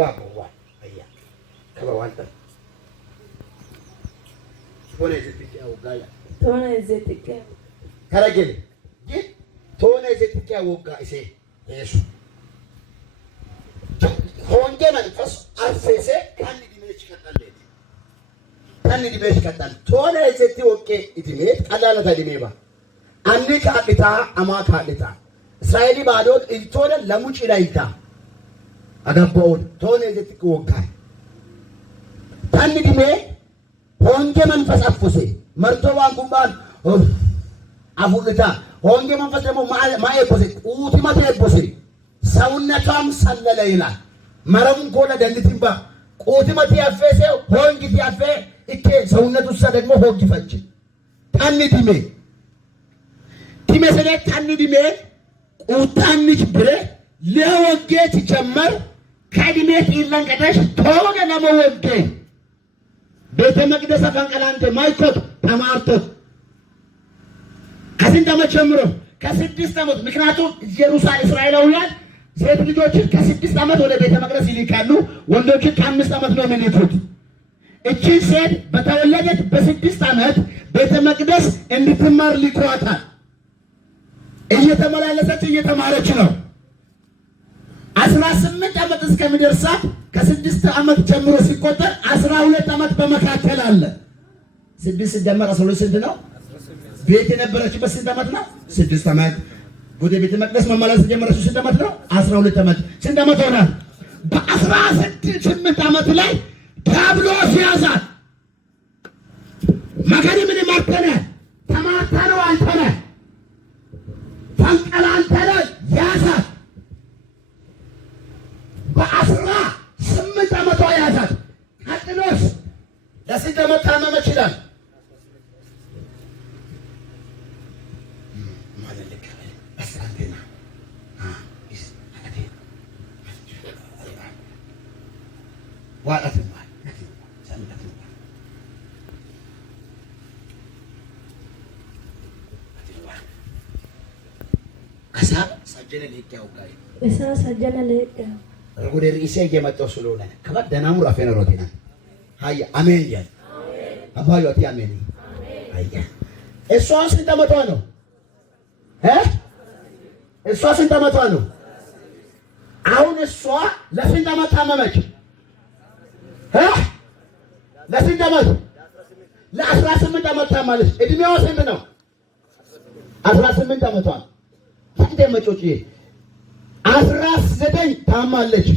ባቦዋ አያ ከበዋንተ ቶነ ዘጥቂያው ጋያ ቶነ ዘጥቂያ ከረገል ግን ቶነ ዘጥቂያው ጋ እሴ እሱ ሆንጀ መንፈስ አርሴሴ ካን ዲሜች ከታለት ካን ዲሜች ከታል ቶነ ዘጥ ወቄ ኢትሜት ቀላላታ ዲሜባ አንዲ ካዲታ አማ ካዲታ እስራኤሊ ባዶት ኢንቶነ ለሙጪ ላይታ አገባውን ቶነ ዘጥ ወጋ ካን ዲሜ ሆንጀ መንፈስ አፍሴ መርቶባን ጉባን አፉልታ ሆንጀ መንፈስ ደግሞ ማኤፖሴ ኡቲማቴ ኤፖሴ ሰውነቷም ሰለለ ይላል መረሙን ኮለ ደልቲባ ኡቲማቴ አፈሴ ሆንጊ ያፈ እከ ሰውነቱሳ ደግሞ ሆንጊ ፈጭ ታኒ ዲሜ ሰለ ታኒ ዲሜ ቁጣንች ብረ ለወጌት ጀመር ከዲሜት ይለንቀደሽ ቶገ ለመወጌ ቤተ መቅደስ ፈንቀላንተ ማይኮት ተማርቶ ከስንት ዓመት ጀምሮ ከ6 ዓመት ምክንያቱም ኢየሩሳሌም እስራኤላውያን ሴት ልጆችን ከ6 ዓመት ወደ ቤተ መቅደስ ይልካሉ ወንዶችን ከ5 ዓመት ነው የሚልኩት እቺ ሴት በተወለደች በ6 ዓመት ቤተ መቅደስ እንድትማር ልኳታል እየተመላለሰች እየተማረች ነው 18 ዓመት እስከሚደርሳት ከ6 ዓመት ጀምሮ ሲቆጠር 12 ዓመት በመካከል አለ 6 ሲደመር 12 ስንት ነው ቤት የነበረችበት ስንት ዓመት ነው 6 ዓመት ወደ ቤተ መቅደስ መመላለስ ጀመረችው ስንት ዓመት ነው 12 ዓመት ስንት ዓመት ሆነ በ18 ዓመት ላይ ዲያብሎስ ያዛት መከሪ ምን ማርተነ ተማርተነው አንተነ ፈንቀላንተነ ያዛት በ18 ዓመቷ ያዛት ቀጥሎስ ለስንት ዓመት ታመመች ይላል ዋላት ማለት ሰንበት ከሳ ሰጀነ ለቂያው ጋር እሳ ሰጀነ ለቂያው ወደ ርዕሴ እየመጣሁ ስለሆነ ከበደናሙ ራፌነ ሮቲና ሃያ አሜን ያል አባዩ አቲ አሜን ሃያ እሷ ስንት ዓመቷ ነው እሷ ስንት ዓመቷ ነው አሁን እሷ ለስንት ዓመት ታመመች ለስንት ዓመት ለ18 ዓመት ታማለች እድሜዋ ስንት ነው 18 ዓመቷ ታንተ መጮጭ 19 ታማለች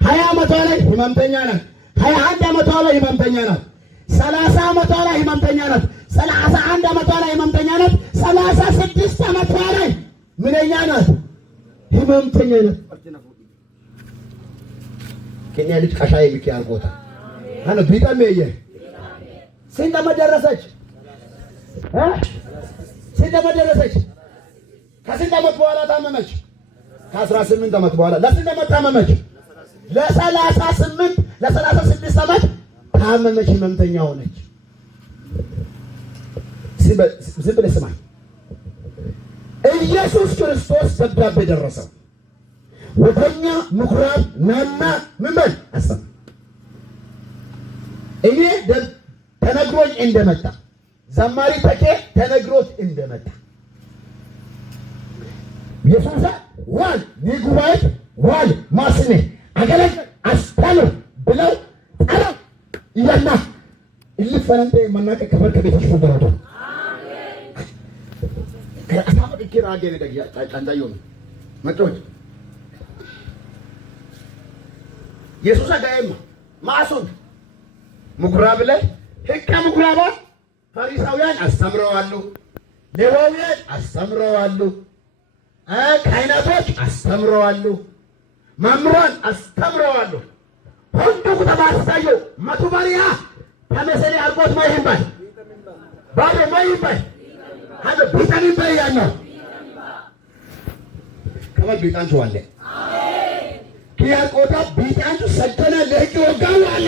20 ዓመቷ ላይ ህመምተኛ ናት 21 ዓመቷ ላይ ህመምተኛ ናት 30 ዓመቷ ላይ ህመምተኛ ናት 31 ዓመቷ ላይ ህመምተኛ ናት 36 ዓመቷ ላይ ምንኛ ናት ህመምተኛ ናት ከኛ ልጅ ቀሻይ ቢክ ያርጎታ አነ ቢጣመየ ስንት ዓመት ደረሰች ስንት ዓመት ደረሰች ከስንት ዓመት በኋላ ታመመች ከ18 ዓመት በኋላ ለስንት ዓመት ታመመች ለ38 ለ36 ዓመት ታመመች ህመምተኛ ሆነች ዝም ብለህ ስማኝ ኢየሱስ ክርስቶስ ደብዳቤ ደረሰው ወደኛ ምኩራብ ናና ምን አሰብ እኔ ተነግሮኝ እንደመጣ ዘማሪ ተኬ ተነግሮት እንደመጣ ኢየሱስ ዋል ንጉባኤ ዋል ማስኔ አገለግ አስታሎ ብለው አረ ይያና ይልፈረንተ መናቀ ከፈር ከቤትሽ ፈደረዶ አሜን ከአሳብ ዲኪራ አገለ ደግ ጫንዳዩ መጥቶት ኢየሱስ አጋየም ማሱን ምኩራብ ላይ ሕገ ምኩራባት ፈሪሳውያን አስተምረዋሉ ሌዋውያን አስተምረዋሉ ካህናቶች አስተምረዋሉ መምህራን አስተምረዋሉ ሁሉ ተባሳዩ መቱባሪያ ተመሰለ አርቆት ማይባል ባዶ ማይባል አለ ቢታኒ ባያና ከመል ቢታን ጆአለ አሜን ኪያቆታ ቢታን ሰደነ ለህግ ወጋው አለ